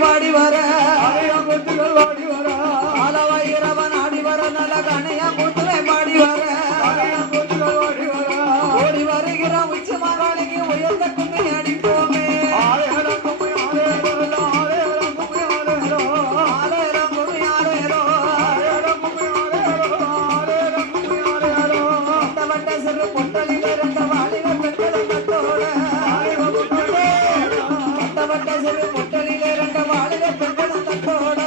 பாடி வர முத்துகள் பாடி வர ஆலவாயிரவன் ஆடி வர நல்ல கண்ணையா முத்துவை பாடி வர முத்துகள் பாடி வர ஓடி வருகிற உச்சி மகாளிக்கு உயர்ந்த கும்மி அடிப்போமே ஆலேலம் கும்மி ஆலேலம் ஆலேலம் கும்மி ஆலேலம் ஆலேலம் கும்மி ஆலேலம் ஆலேலம் கும்மி ஆலேலம் ஆலேலம் கும்மி ஆலேலம் வட்ட வட்ட சிறு பொட்டலில் இருந்த வாலிப பெண்களும் கட்டோட வட்ட வட்ட சிறு பொட்டலில் இருந்த வாலிப பெண்களும் தட்டோட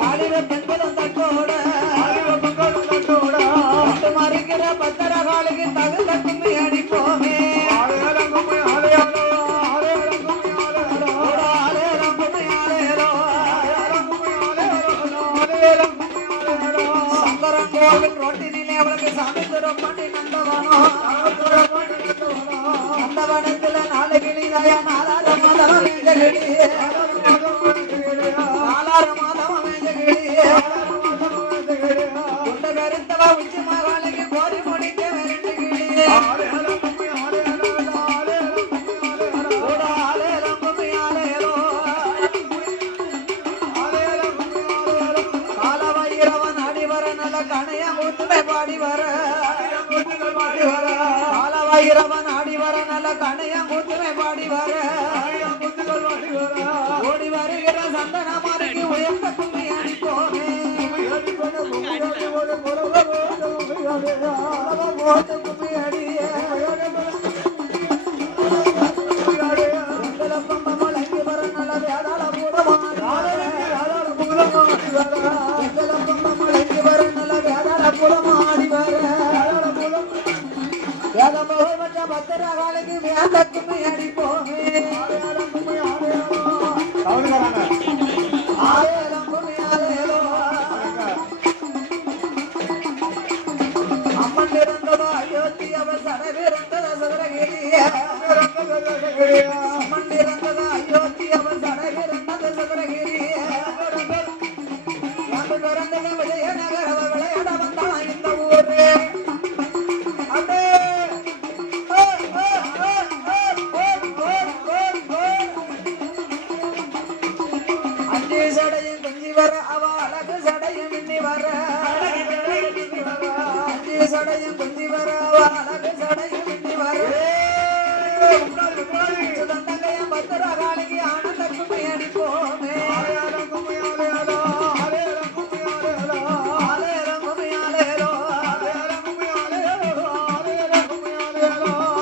வாலிப பெண்களும் தட்டோட பட்டு மறுக்கிற பத்திரகாலுக்கு தகுந்த கும்மி அடிப்போமே ஆலேலம் கும்மி ஆலேலம் ஆலேலம் கும்மி ஆலேலம் ஆலேலம் கும்மி ஆலேலம் ஆலேலம் கும்மி ஆலேலம் ஆலேலம் கும்மி ஆலேலம் சங்கரன் கோவில் ரோட்டினிலே அவளுக்கு சாமித்துரம் பண்ணி நந்தவனம் நந்தவனத்துல நாலு கிளிதாய நாலாறு மாதம் மேஞ்ச கிளி நாலாறு மாதம் மேஞ்ச கிளி உண்ட கருத்தவ உச்சி மகாலிக்கு கோரி முடிக்க விரண்டு கிளி ஆலேலம் கும்மி ஆலேலம் ஆலேலம் கும்மி ஆலேலம் கூட ஆலேலம் கும்மி ஆலேலம் ஆலேலம் கும்மி ஆலேலம் காலவயிரவன் அடி வர நல்ல கணைய ஊத்துமை பாடி வர முத்துகள் பாடி வர காலவயிரவன் ஆடி வர நல்ல கணைய ஊத்துமை பாடி வர முத்துகள் பாடி வர ஓடி வருகிற சந்தன மாலைக்கு உயர்ந்த கும்மி அடிப்போமே போட்டு கும்மி அடிய பம்ப மலைக்கு வர நல்ல வேதாள பம்ப மலைக்கு வர நல்ல வேதாள புலமாடி வர வேத மற்ற பத்திரகாலுக்கு வேந்த கும்மி அடிப்போமே ஆலேலம் கும்மி ஆலேலம் அம்மன் பிறந்ததோ அயோத்தி அவர் சடவிருந்தத சதுரகிரிய அம்மன் பிறந்ததோ அயோத்தி அவர் சடவிருந்தத சதுரகிரிய வந்து பிறந்தது விஜயநகர விளையாட வந்தான் இந்த ஊரு அடே அஞ்சு சடையும் குஞ்சி வர அவ அழகு சடையும் மின்னி வர அஞ்சு சடையும் குஞ்சி வர அவ அழகு சடையும் மின்னி வர தந்தையம் பத்திரகாலிக்கு ஆனந்த கும்மி அடிப்போமே ஆலேலம் கும்மி ஆலேலம்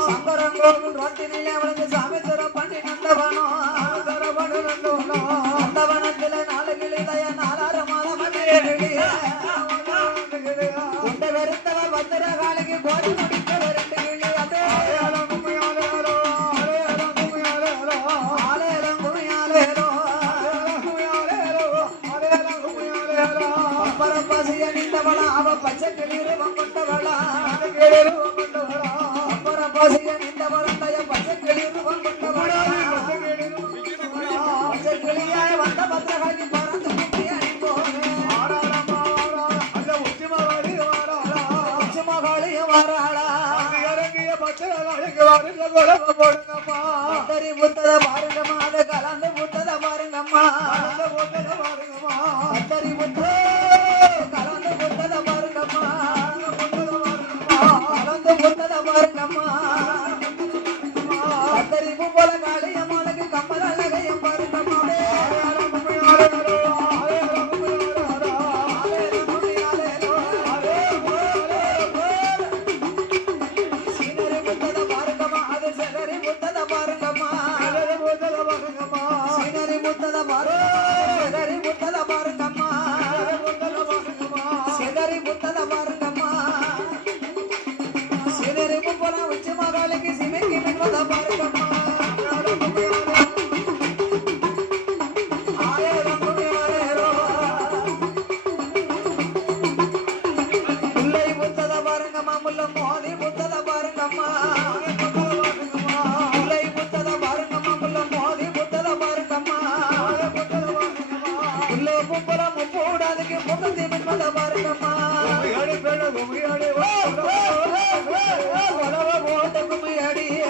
சங்கரன் கோவில் ரோட்டினிலே அவளுக்கு சாமித்துரம் பண்ணி நந்தவனம் நந்தவனத்துல நாலு கிளிதய நாலாறு மாதம் உண்ட வெறுத்தவ பத்திரகாலிக்கு கோரி முடிக்க வெறுண்டு கிளி அதே ஆலேலம் கும்மி ஆலேலம் பம்பரம் பசிய நின்றவளா அவ பச்சை கிளிருவம் கொண்டவளா பம்பரம் பசிய நின்றவளந்தய பச்சை கிளிருவம் கொண்டவளா பச்சை கிளியாய வந்த பத்திரகாலிக்கு பறந்து கும்மி அடிப்போமே உச்சி மகாளியும் வராளா பத்தரி புத்தத பாருங்கம்மா அதை கலந்து புத்தத பாருங்கம்மா பத்தரி புத்த கலந்து புத்தத பாருங்கம்மா கலந்து புத்தத பாருங்கம்மா பத்தரி போல காளியம்மாளுக்கு கம்பல் அழகையும் பாருங்கம்மா சீனரி புத்தத பாருங்கம்மா அது செகரி புத்தத பாருங்கம்மா சீனரி புத்தத செகரி புத்தத பாருங்கம்மா செகரி புத்தத பாருங்கம்மா சீனரி போல உச்சி மகாலிக்கு சிமைக்கு நிற்பத பாருங்கம்மா ஆலேலம் கும்மி ஆலேலம் முல்லை புத்தத பாருங்கம்மா முல்ல மோதி புத்தத பாருங்கம்மா முல்லை புத்தத பாருங்கம்மா முல்ல மோதி புத்தத பாருங்கம்மா முல்லை பும்பல முப்பூடாதுக்கு முகத்தி நிற்பத பாருங்கம்மா போட்ட கும்மி அடிய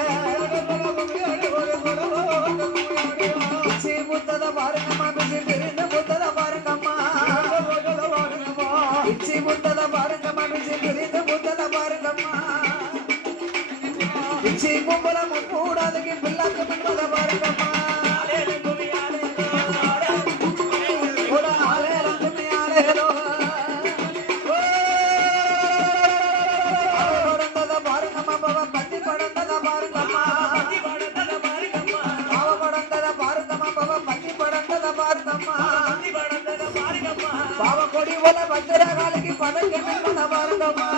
கும்பலம் கூடாதுக்கு பிள்ளாக்கு பின்பத பாருங்கம்மா கூட ஆலேலம் கும்மி ஆலேலோ படந்தத பாருங்கம்மா பவ பத்தி படந்தத பாருங்கம்மா பாவ படந்தத பாருங்கம்மா பவ பத்தி படந்தத பாருங்கம்மா பாவ கொடி போல பத்திரகாலிக்கு பதங்க பின்பத பாருங்கம்மா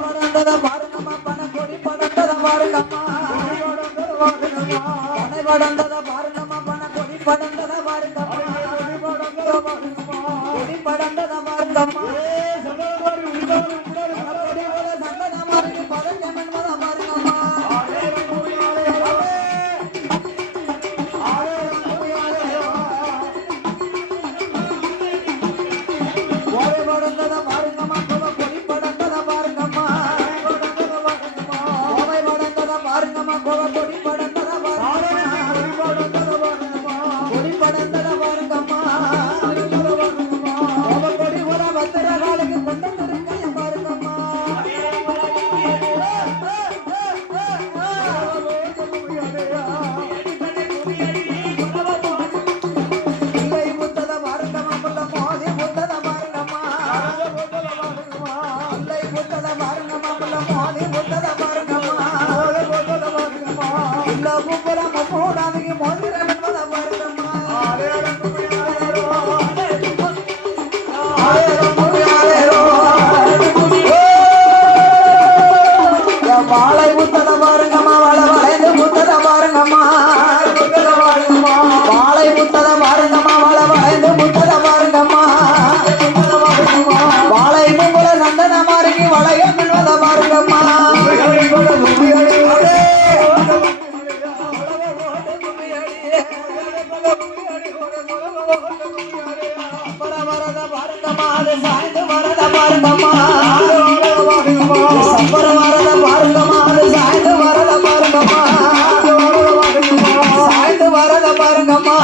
படந்தத பாருங்கம்மா பண கொடி படந்தத பாருங்கம்மா கொடி படந்தத பாருங்கம்மா கொடி போல சங்கதமாருக்கு பதஞ்சம் என்பத பாருங்கம்மா கோவை படந்தத பாருங்கம்மா கொடி படந்தத பாருங்கம்மா கோவை படந்தத பாருங்கம்மா கொடி படந்தத கொடி படந்தத பாருங்கம்மா கொடி போல பத்திரகாலுக்கு கொண்டு திருக்கையும் பாருங்கம்மா இல்லை புத்தத பாருங்கம்மா புத்த மோதி புத்தத பாருங்கம்மா இல்லை புத்தத பாருங்கம்மா புத்த மோதி புத்தத பாருங்கம்மா இல்ல கும்பலம் கூடாதுக்கு மோதிரம் என்பத பாருங்கம்மா வாழை புத்தத பாருங்கம்மா வளைந்து புத்தத பாருங்கம்மா வாழை புத்தத பாருங்கம்மா வளைந்து புத்தத பாருங்கம்மா வாழை கும்பல சந்தனமாருக்கு வளையம் என்பத பாருங்கம்மா வரத பாருங்கம்மா அது சாய்ந்து வரத பாருங்கம்மா சப்பர வரத பாருங்கம்மா அது சாய்ந்து வரத பாருங்கம்மா சாய்ந்து வரத பாருங்கம்மா